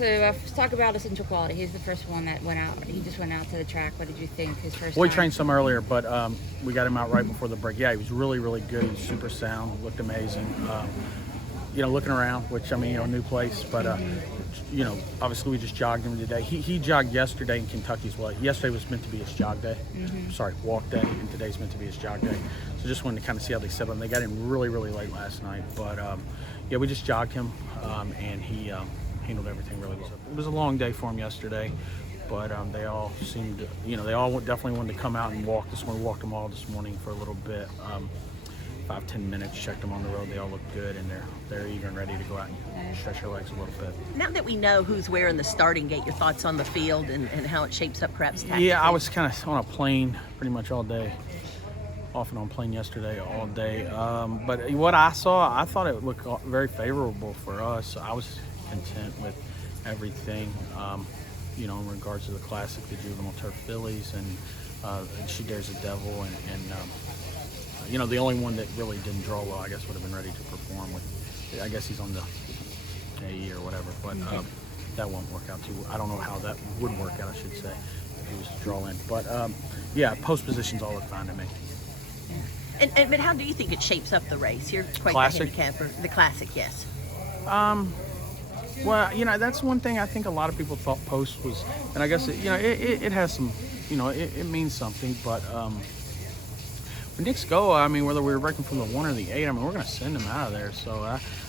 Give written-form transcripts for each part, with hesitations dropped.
So let's talk about essential quality. He's the first one that went out. He just went out to the track. What did you think his first Well, he time? trained some earlier, but we got him out right before the break. Yeah, he was really, really good. He was super sound, looked amazing. Looking around, which, new place, but, obviously we just jogged him today. He jogged yesterday in Kentucky as well. Yesterday was meant to be his jog day. Sorry, walk day, and today's meant to be his jog day. So just wanted to kind of see how they settled. And they got him really, really late last night, but, we just jogged him, and he handled everything really well. It was a long day for him yesterday, but they all seemed, they all definitely wanted to come out and walk this morning. Walked them all this morning for a little bit. 5-10 minutes, checked them on the road. They all look good, and they're eager and ready to go out and stretch their legs a little bit. Now that we know who's wearing the starting gate, your thoughts on the field and how it shapes up perhaps tactically? Yeah, I was kind of on a plane pretty much all day. Off and on plane yesterday all day. But what I saw, I thought it looked very favorable for us. I was content with everything, in regards to the classic, the juvenile turf fillies, and Shedaresthedevil, and the only one that really didn't draw well, I guess, would have been ready to perform with. I guess he's on the AE or whatever, but that won't work out too. I don't know how that would work out, I should say, if he was to draw in. But post positions all look fine to me. Yeah. But how do you think it shapes up the race? You're quite Classic? the handicapper. The classic, yes. Well, that's one thing I think a lot of people thought post was, and I guess it has some, it means something, but. When Knicks Go, whether we were breaking from the 1 or the 8, we're going to send him out of there. So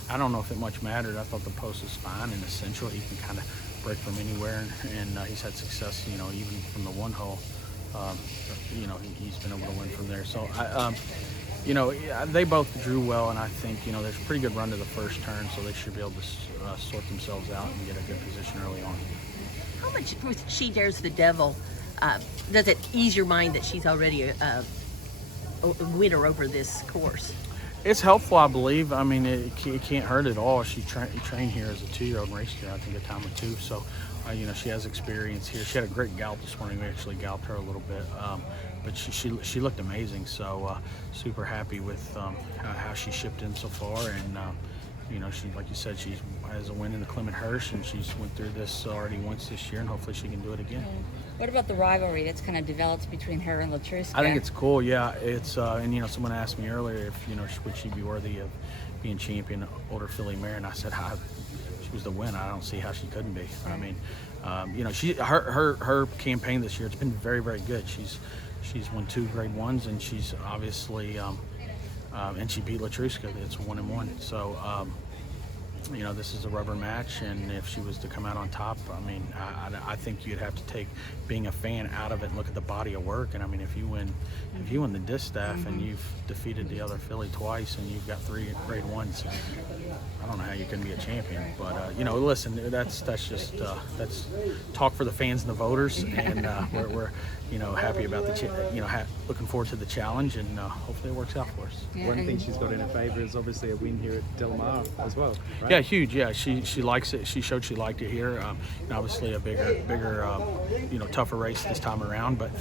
I don't know if it much mattered. I thought the post was fine and essential. He can kind of break from anywhere, and he's had success, even from the 1 hole. He's been able to win from there. So, they both drew well, and I think, there's a pretty good run to the first turn, so they should be able to sort themselves out and get a good position early on. How much with Shedaresthedevil does it ease your mind that she's already a winner over this course? It's helpful, I believe. It can't hurt at all. She trained here as a 2-year-old and raced here, I think, a time or two. So, she has experience here. She had a great gallop this morning. We actually galloped her a little bit, but she looked amazing. So, super happy with how she shipped in so far. And she, like you said, she has a win in the Clement Hirsch, and she's went through this already once this year, and hopefully she can do it again. What about the rivalry that's kind of developed between her and Latruska? I think it's cool. Yeah, it's and someone asked me earlier if would she be worthy of being champion older filly mare, and I said she was the win. I don't see how she couldn't be. Her campaign this year, it's been very, very good. She's won 2 Grade 1s, and she's obviously and she beat Latruska. It's 1-1. So this is a rubber match, and if she was to come out on top, I think you'd have to take being a fan out of it and look at the body of work. And if you win the distaff and you've defeated the other filly twice, and you've got 3 Grade 1s, I don't know how you can be a champion. But listen, that's just that's talk for the fans and the voters, and we're happy about looking forward to the challenge, and hopefully it works out for us. One thing she's got in her favour is obviously a win here at Del Mar as well, right? Yeah, huge. Yeah, she likes it. She showed she liked it here. Obviously a bigger, tougher race this time around, but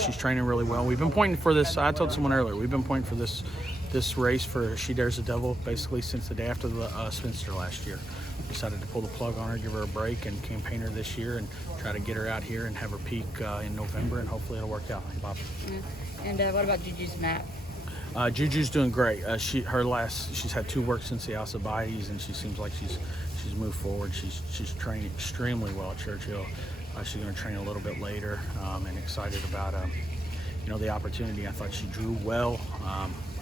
she's training really well. We've been pointing for this. I told someone earlier, we've been pointing for this race for Shedaresthedevil basically since the day after the Spinster last year. Decided to pull the plug on her, give her a break, and campaign her this year, and try to get her out here and have her peak in November, and hopefully it'll work out. Bob. And what about Juju's map? Juju's doing great. She's had 2 works since the Alcibiades, and she seems like she's moved forward. She's trained extremely well at Churchill. She's going to train a little bit later, and excited about the opportunity. I thought she drew well.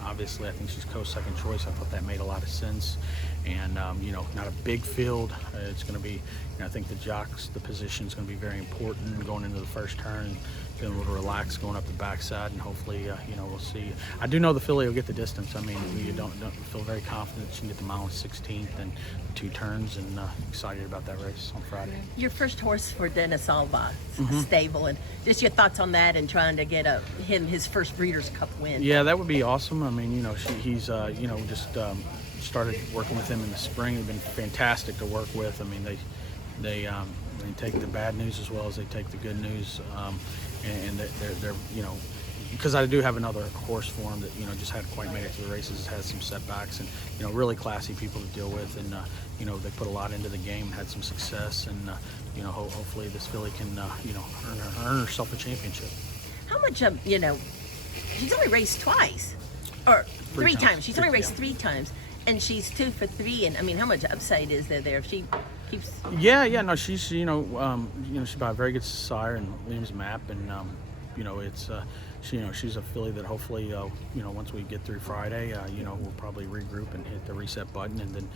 Obviously, I think she's co-second choice. I thought that made a lot of sense. And, not a big field. It's going to be, I think the position is going to be very important going into the first turn, feeling a little relaxed going up the backside, and hopefully, we'll see. I do know the filly will get the distance. You don't feel very confident she can get the mile and 16th and 2 turns, and excited about that race on Friday. Your first horse for Dennis Alba's stable, and just your thoughts on that and trying to get him his first Breeders' Cup win. Yeah, that would be awesome. He's just started working with him in the spring. They've been fantastic to work with. They take the bad news as well as they take the good news, and they're because I do have another horse for him that just hadn't quite made it to the races, had some setbacks, and really classy people to deal with, and they put a lot into the game and had some success, and hopefully this filly can earn herself a championship. How much she's only raced twice, or three times. She's only raced 3 times, and she's 2 for 3. And I mean, how much upside is there if she keeps? Yeah, no, she's she's by a very good sire and Williams Map, and it's she's a filly that hopefully once we get through Friday, we'll probably regroup and hit the reset button, and then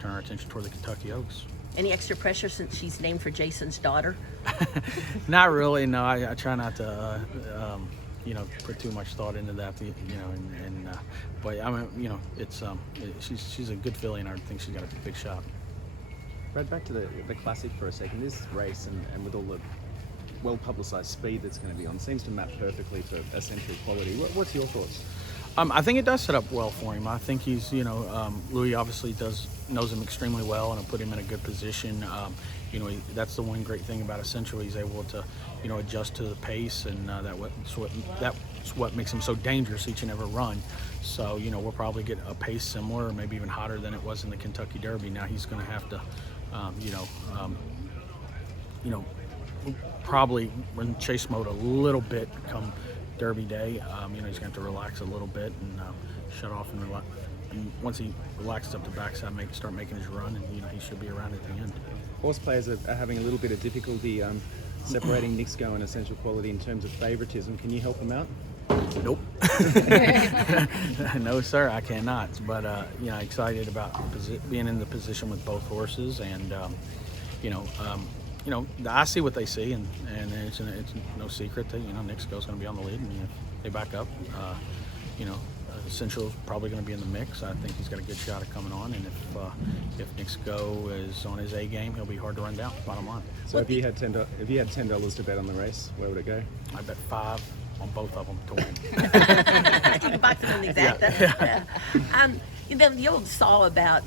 turn our attention toward the Kentucky Oaks. Any extra pressure since she's named for Jason's daughter? Not really. No, I try not to put too much thought into that. But I mean, she's a good filly, and I think she's got a big shot. Brad, back to the Classic for a second. This race and with all the well-publicised speed that's going to be on seems to map perfectly for Essential Quality. What's your thoughts? I think it does set up well for him. I think he's, Louis obviously knows him extremely well, and will put him in a good position. That's the one great thing about Essential. He's able to, adjust to the pace, and that's what makes him so dangerous each and every run. So, we'll probably get a pace similar, or maybe even hotter than it was in the Kentucky Derby. Now he's going to have to, probably run chase mode a little bit come Derby day. He's going to have to relax a little bit and shut off and relax. And once he relaxes up the backside, start making his run, and he should be around at the end. Horse players are having a little bit of difficulty separating Knicks Go and Essential Quality in terms of favouritism. Can you help them out? Nope. No, sir, I cannot. But excited about being in the position with both horses, and I see what they see, and it's no secret that Knicks Go's going to be on the lead, and if they back up, Essential's probably going to be in the mix. I think he's got a good shot at coming on, and if Knicks Go is on his A game, he'll be hard to run down. Bottom line. So if you had $10 to bet on the race, where would it go? I bet 5 on both of them to win. You can box them in the exact. Yeah. The old saw about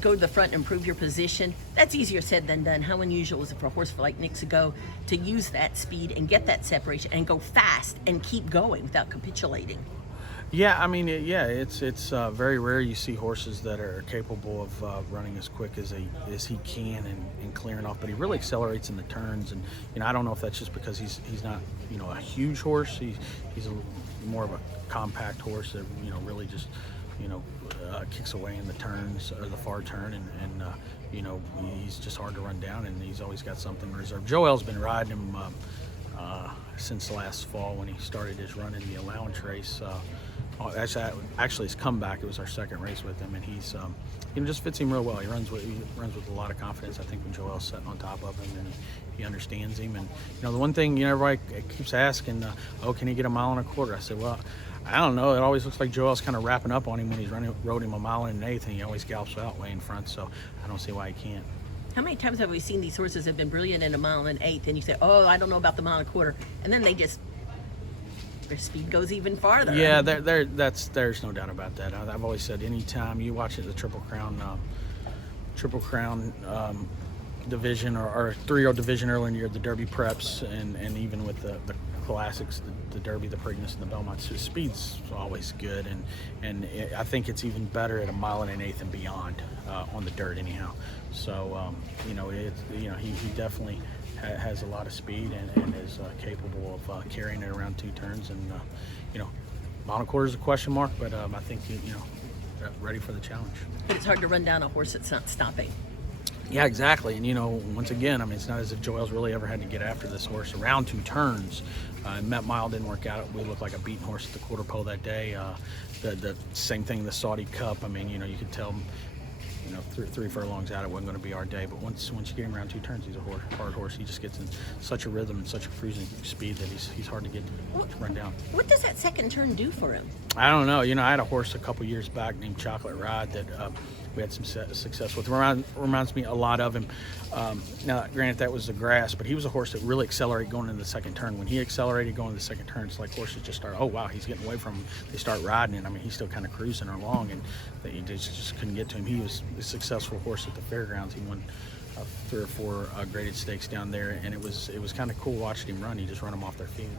go to the front and improve your position. That's easier said than done. How unusual is it for a horse like Knicks Go to use that speed and get that separation and go fast and keep going without capitulating? Yeah, I mean, it's very rare you see horses that are capable of running as quick as he can and clearing off. But he really accelerates in the turns, and I don't know if that's just because he's not a huge horse. He's more of a compact horse that really just kicks away in the turns or the far turn, and he's just hard to run down, and he's always got something reserved. Joel's been riding him since last fall when he started his run in the allowance race. Actually, his comeback, it was our second race with him, and he's just fits him real well. He runs with a lot of confidence. I think when Joel's sitting on top of him, and he understands him. And the one thing everybody keeps asking, can he get 1.25 miles? I said, well, I don't know. It always looks like Joel's kind of wrapping up on him when he's rode him 1 mile and 1/8, and he always gallops out way in front. So I don't see why he can't. How many times have we seen these horses have been brilliant in 1 mile and 1/8, and you say, oh, I don't know about the 1.25 miles, and then their speed goes even farther. Yeah, there's no doubt about that. I've always said, anytime you watch the Triple Crown division or 3-year-old division early in the year, the Derby preps, and even with the classics, the Derby, the Preakness, and the Belmonts, his speed's always good, and I think it's even better at 1 mile and 1/8 and beyond on the dirt anyhow. So he definitely has a lot of speed and is capable of carrying it around 2 turns, and 1.25 miles is a question mark, but I think ready for the challenge. But it's hard to run down a horse that's not stopping. Yeah, exactly. And once again, I mean, it's not as if Joel's really ever had to get after this horse around 2 turns. Met Mile didn't work out. We looked like a beaten horse at the quarter pole that day. The same thing in the Saudi Cup. I mean, you could tell 3 furlongs out, it wasn't going to be our day. But once you get him around 2 turns, he's a hard horse. He just gets in such a rhythm and such a cruising speed that he's hard to get to run down. What does that second turn do for him? I don't know. I had a horse a couple years back named Chocolate Ride that we had some success with. Reminds me a lot of him. Now, granted, that was the grass, but he was a horse that really accelerated going into the second turn. When he accelerated going into the second turn, it's like horses just start, oh, wow, he's getting away from him. They start riding, and I mean, he's still kind of cruising along, and they just couldn't get to him. He was a successful horse at the fairgrounds. He won 3 or 4 graded stakes down there, and it was kind of cool watching him run. He just run them off their feet.